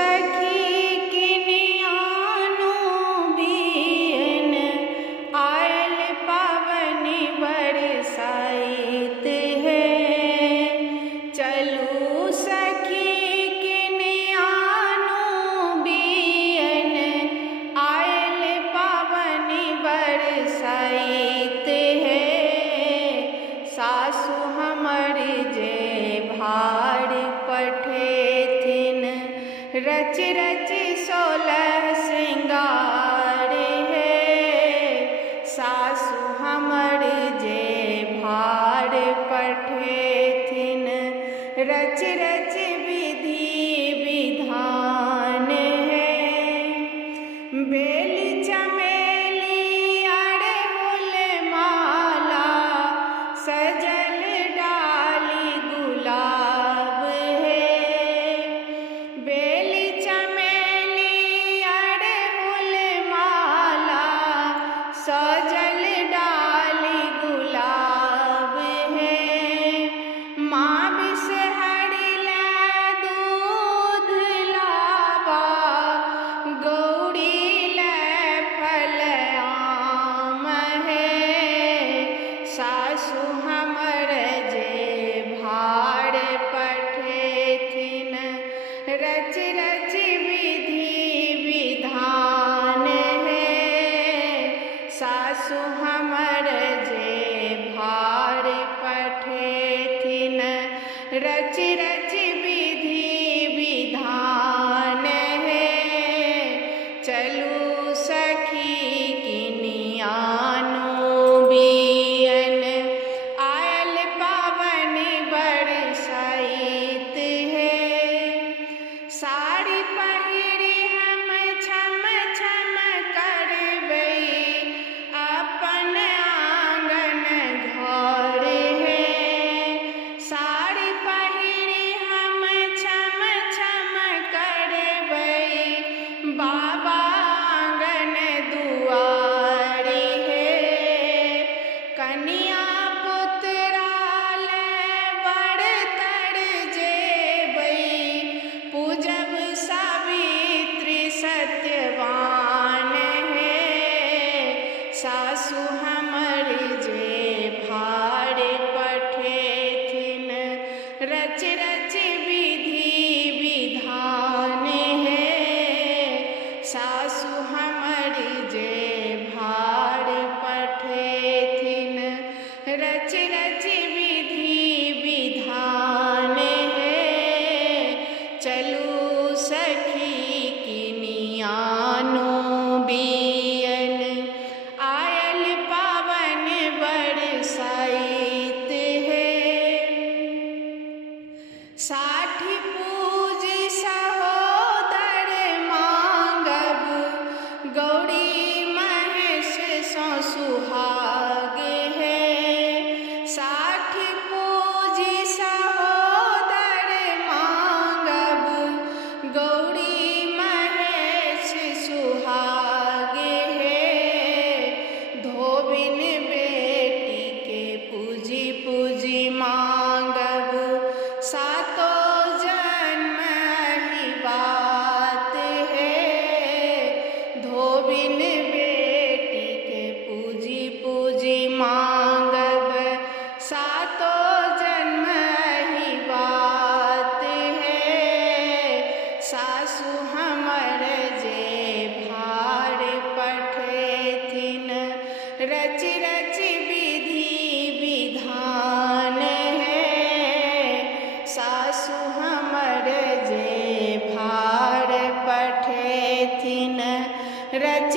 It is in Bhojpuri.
सखी किनियानो बियन आयल पावन बरसाइत है। चलू सखी किनियानो बियन आयल पावन बरसाइत है। सासु हमर जे भार पठेथिन रच रच 16 श्रृंगार है। सासु हमर जे भार पठेथिन रच रच विधि विधान है। बेली चमेली अड़हुल माला सजल डाली गुलाब है। बेली चमेली अड़हुल माला सजल डाली गुलाब है। माँ बिसहरी लै दूध लाबा गौरी लै फल आम है। सासु हमर जे भार पठेथिन रच रच विधि विधान है। सासु हमर जे भार पठेथिन रच रच विधि विधान है। चलू सखी किनियानो बियन आयल पावन बरसाइत है। साड़ी पहिरी हम छम छम करबै अपन आंगन घर है। साड़ी पहिरी हम छम छम करबै बाबा आंगन दुआरी है। कनिया पुतरा लै बड़तर जेबै पूजब सावित्री सत्यवान है। सासु हमर जे भार पठेथिन रच रच विधि विधान है। सासु हमर जे भार पठेथिन रच रच विधि विधान है। चलू सखी किनियानो बियन आयल पावन बरसाइत है। साठी पूज सहोदर मांगब गौरी महेश सो सुहाग है। साठी पूज सहोदर मांगब गौरी महेश सुहाग है। धोबिन बेटी के पूजी पूजी मांगब सातो जन्म ही बात है। धोबिन बेटी के पूजी पूजी मांगब सातो जन्म ही बात है। सासु हमर जे भार पठेथिन रच रच विधि विधान है। सासु हमर जे भार पठेथिन रच